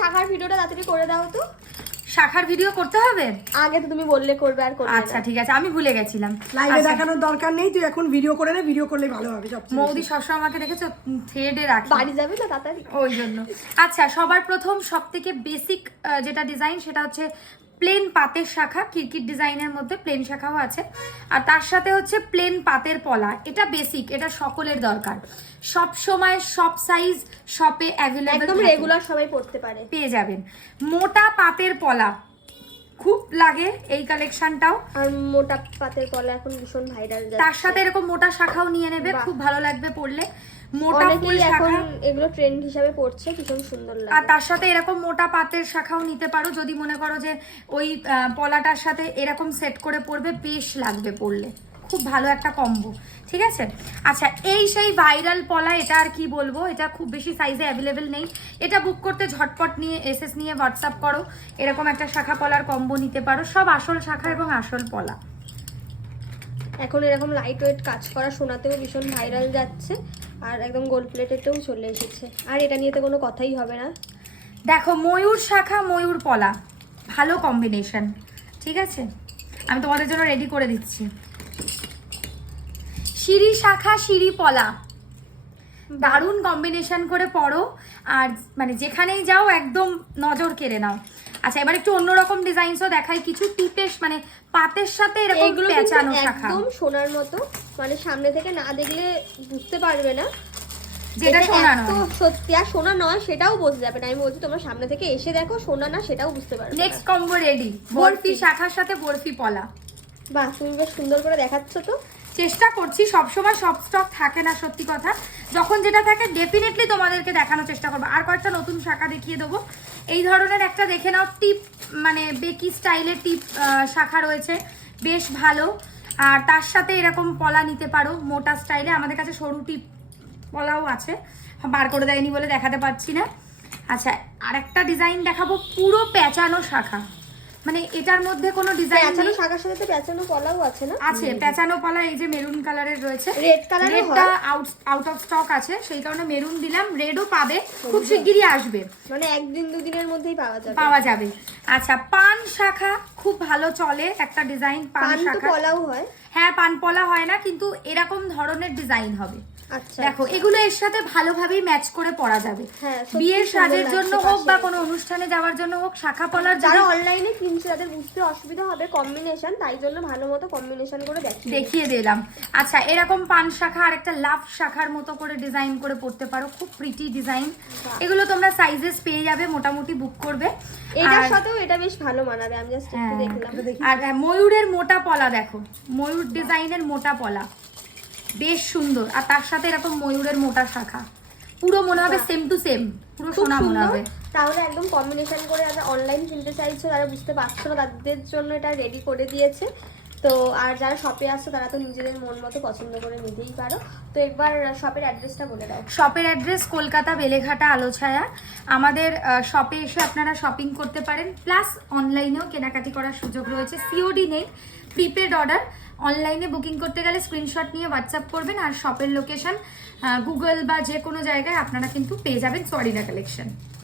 শাখার ভিডিওটা তাড়াতাড়ি করে দাও তো। শাখার ভিডিও করতে হবে? আগে তো তুমি বললে করবে আর করবে না। আচ্ছা ঠিক আছে, আমি ভুলে গেছিলাম। লাইভে দেখানোর দরকার নেই, তুই এখন ভিডিও করে নে, ভিডিও করলে ভালো হবে সবচেয়ে। মৌদি সবসময় আমাকে দেখেছো থ্রেডে রাখি, বাড়ি যাবে না তাড়াতাড়ি, ওই জন্য। আচ্ছা, সবার প্রথম সবথেকে বেসিক যেটা ডিজাইন সেটা হচ্ছে প্লেন পাতের শাখা। কিরকিট ডিজাইনের মধ্যে প্লেন শাখাও আছে, আর তার সাথে হচ্ছে প্লেন পাতের পলা। এটা বেসিক, এটা সকলের দরকার, সব সময় সব সাইজ শপে অ্যাভেলেবল, একদম রেগুলার সবাই পড়তে পারে, পেয়ে যাবেন। মোটা পাতের পলা খুব লাগে এই কালেকশনটাও, আর মোটা পাতের পলা এখন ভীষণ ভাইরাল যাচ্ছে। তার সাথে এরকম মোটা শাখাও নিয়ে নেবে, খুব ভালো লাগবে পড়লে। মোটা ফুল শাখা এগুলো ট্রেন্ড হিসাবে পড়ছে, ভীষণ সুন্দর লাগে। আর তার সাথে এরকম মোটা পাতের শাখাও নিতে পারো, যদি মনে করো যে ওই পলাটার সাথে এরকম সেট করে পরবে, বেশ লাগবে পরলে, খুব ভালো একটা কম্বো। ঠিক আছে, আচ্ছা এই সেই ভাইরাল পলা, এটা আর কি বলবো, এটা খুব বেশি সাইজে অ্যাভেলেবেল নেই। এটা বুক করতে ঝটপট নিয়ে এসএস নিয়ে হোয়াটসঅ্যাপ করো, এরকম একটা শাখা পলার কম্বো নিতে পারো, সব আসল শাখা এবং আসল পলা। এখন এরকম লাইট ওয়েট কাজ করা সোনাতেও ভীষণ ভাইরাল যাচ্ছে, আর একদম গোল্ড প্লেটেডও চলে এসেছে, আর এটা নিয়ে তো কোনো কথাই হবে না। দেখো ময়ূর শাখা ময়ূর পলা, ভালো কম্বিনেশন। ঠিক আছে, আমি তোমাদের জন্য রেডি করে দিচ্ছি। সিঁড়ি শাখা সিঁড়ি পলা, দারুণ কম্বিনেশন করে পড়ো, আর মানে যেখানেই যাও একদম নজর কেড়ে নাও। আচ্ছা, এবার একটু অন্যরকম ডিজাইনসও দেখাই, কিছু টিপেশ মানে পাতের সাথে এরকম পেঁচানো শাখা, একদম সোনার মতো, মানে সামনে থেকে না দেখলে বুঝতে পারবে না যেটা সোনা নয়। সত্যি আর সোনা নয় সেটাও বোঝা যাবে না। আমি বলছি তোমরা সামনে থেকে এসে দেখো, সোনা না সেটাও বুঝতে পারবে। নেক্সট কম্বো রেডি, বরফি শাখার সাথে বরফি পলা। বাহ, তুমি বেশ সুন্দর করে দেখাচ্ছ তো। চেষ্টা করছি, সবসময় সব স্টক থাকে না, সত্যি কথা। যখন যেটা থাকে ডেফিনেটলি তোমাদেরকে দেখানোর চেষ্টা করবো। আর কয়েকটা নতুন শাখা দেখিয়ে দেবো। এই ধরনের একটা দেখে নাও, টিপ মানে বেকি স্টাইলের টিপ শাখা রয়েছে, বেশ ভালো। আর তার সাথে এরকম পলা নিতে পারো মোটা স্টাইলে, আমাদের কাছে সরু টিপ পলাও আছে, বার করে দেয়নি বলে দেখাতে পারছি না। আচ্ছা, আর একটা ডিজাইন দেখাবো, পুরো পেঁচানো শাখা, মানে এটার মধ্যে কোনো ডিজাইন পেঁচানো শাখার সাথে তো পেঁচানো পলাও আছে না? আছে, পেঁচানো পলা এই যে মেরুন কালারের রয়েছে, রেড কালারের রেডটা আউট অফ স্টক আছে, সেই কারণে মেরুন দিলাম। রেডও পাবে, খুব শিগগিরই আসবে, মানে একদিন দুদিনের মধ্যেই পাওয়া যাবে। আচ্ছা, পান শাখা খুব ভালো চলে একটা ডিজাইন, পান শাখা পলাও হয়। হ্যাঁ, পান পলা হয় না, কিন্তু এরকম ধরনের ডিজাইন হবে। আচ্ছা, দেখো এগুলো এর সাথে ভালোভাবেই ম্যাচ করে পরা যাবে, হ্যাঁ, বিয়ের সাজের জন্য হোক বা কোনো অনুষ্ঠানে যাওয়ার জন্য হোক। শাখা পলার যারা অনলাইনে কিনছে তাদের বুঝতে অসুবিধা হবে কম্বিনেশন, তাই জন্য ভালো মতো কম্বিনেশন করে দেখিয়ে দিলাম। আচ্ছা, এরকম পান শাখা আর একটা লাভ শাখার মতো করে ডিজাইন করে পড়তে পারো, খুব প্রিটি ডিজাইন। এগুলো তোমরা সাইজেস পেয়ে যাবে, মোটামুটি বুক করবে। এটার সাথেও এটা বেশ ভালো মানাবে, আমি জাস্ট একটু দেখলাম। আর ময়ূরের মোটা পলা দেখো, ময়ূর ডিজাইনের মোটা পলা বেশ সুন্দর, আর তার সাথে এরকম ময়ূরের মোটা শাখা, পুরো মনে হবে সেম টু সেম, পুরো সোনা মনে হবে। তাহলে একদম কম্বিনেশন করে যারা অনলাইন কিনতে চাইছো, তারা বুঝতে পারছো না, তাদের জন্য এটা রেডি করে দিয়েছে। তো আর যারা শপে আসছো তারা তো নিজেদের মন মতো পছন্দ করে নিতেই পারো। তো একবার শপের অ্যাড্রেসটা বলে দাও। শপের অ্যাড্রেস কলকাতা বেলেঘাটা আলোছায়া। আমাদের শপে এসে আপনারা শপিং করতে পারেন, প্লাস অনলাইনেও কেনাকাটি করার সুযোগ রয়েছে। সিওডি নেই, প্রিপেড অর্ডার। অনলাইনে বুকিং করতে গেলে স্ক্রিনশট নিয়ে হোয়াটসঅ্যাপ করবেন, আর শপের লোকেশন গুগল বা যে কোনো জায়গায় আপনারা কিন্তু পেয়ে যাবেন সোয়ারিনা কালেকশন।